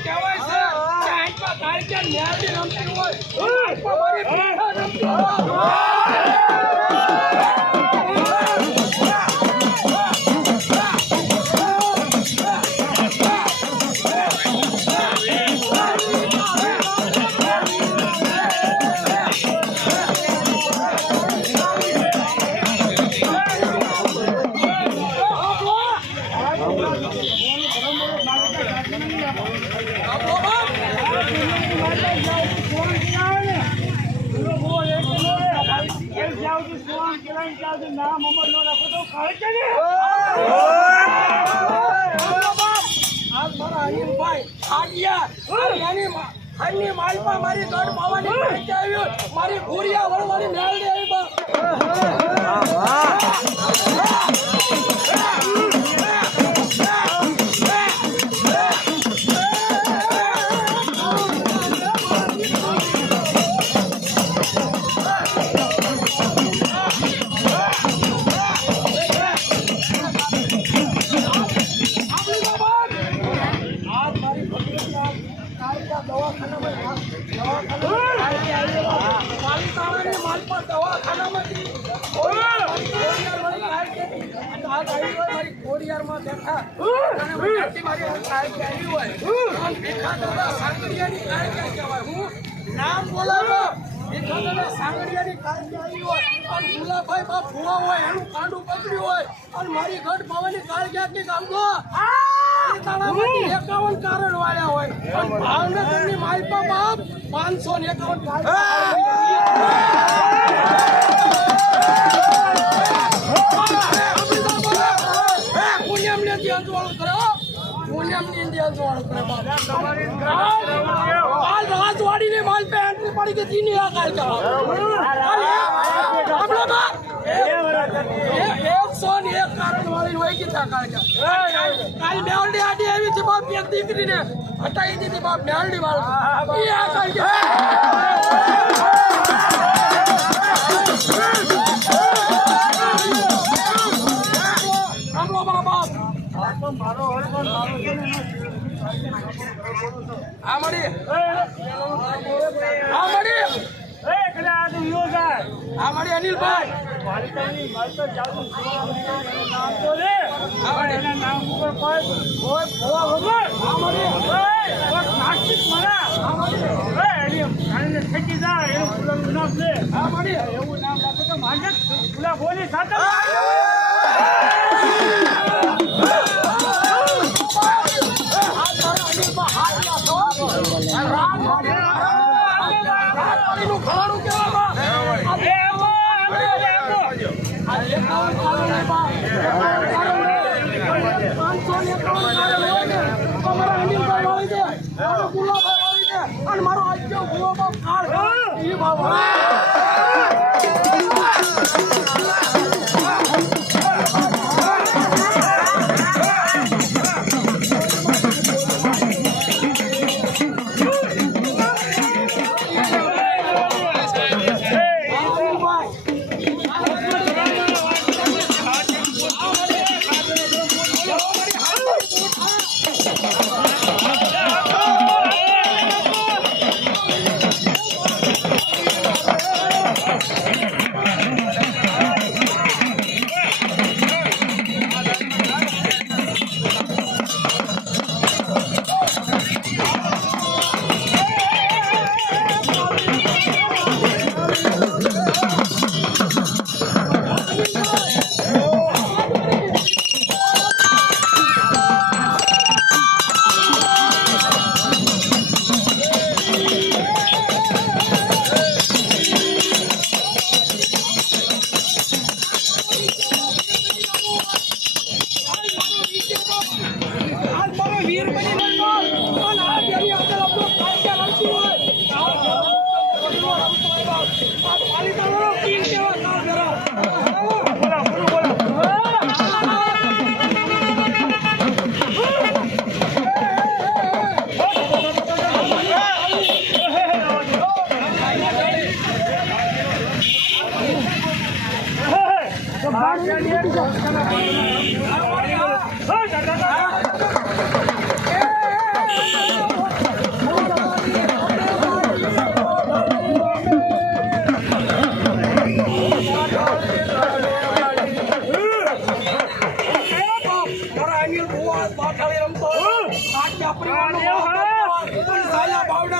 કહેવાય છે આજ મારા અનિલભાઈ આગિયા અને એની મા- માલમાં મારી ગઢ આવી મારી મેળ આવી પાલિતાણાની માલપા દવાખાનામાંથી હોય મારી ખોડિયારમાં બેઠા. અને મારી આ હોય. કહેવાય. હું નામ બોલાવો. ભીખા દાદા આવી હોય. અને ગુલાબભાઈ બા ભુવા હોય એનું કાંડું પકડ્યું હોય અને મારી ગઢ પાવાની કામ તો એકાવન કારણ વાળ્યા હોય પણ ભાવનગરની માલપા બાપ પાંચસો ને એકાવન કારણ દીકરીને હટાવી દીધી બાપ મેવડી વાળા. ઈ આ કાળકા. આ એવું અનિલભાઈ આ મળી. આ મળી. રાજવાડીનું ખરાડું કહેવામાં. આ એકાવન કારણ હોય બાપ. એકાવન કારણ હોય. પાંચસો ને એકાવન કારણ હોય ને. તો મારા અનિલભાઈ વાળી દે. મારો મારો આજ્યો ભૂવો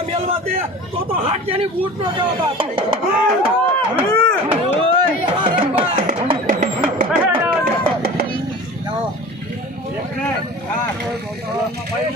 મેળવા દે તો તો હાટ તેની બૂટ નો જવાબ 嗯，好，欢迎。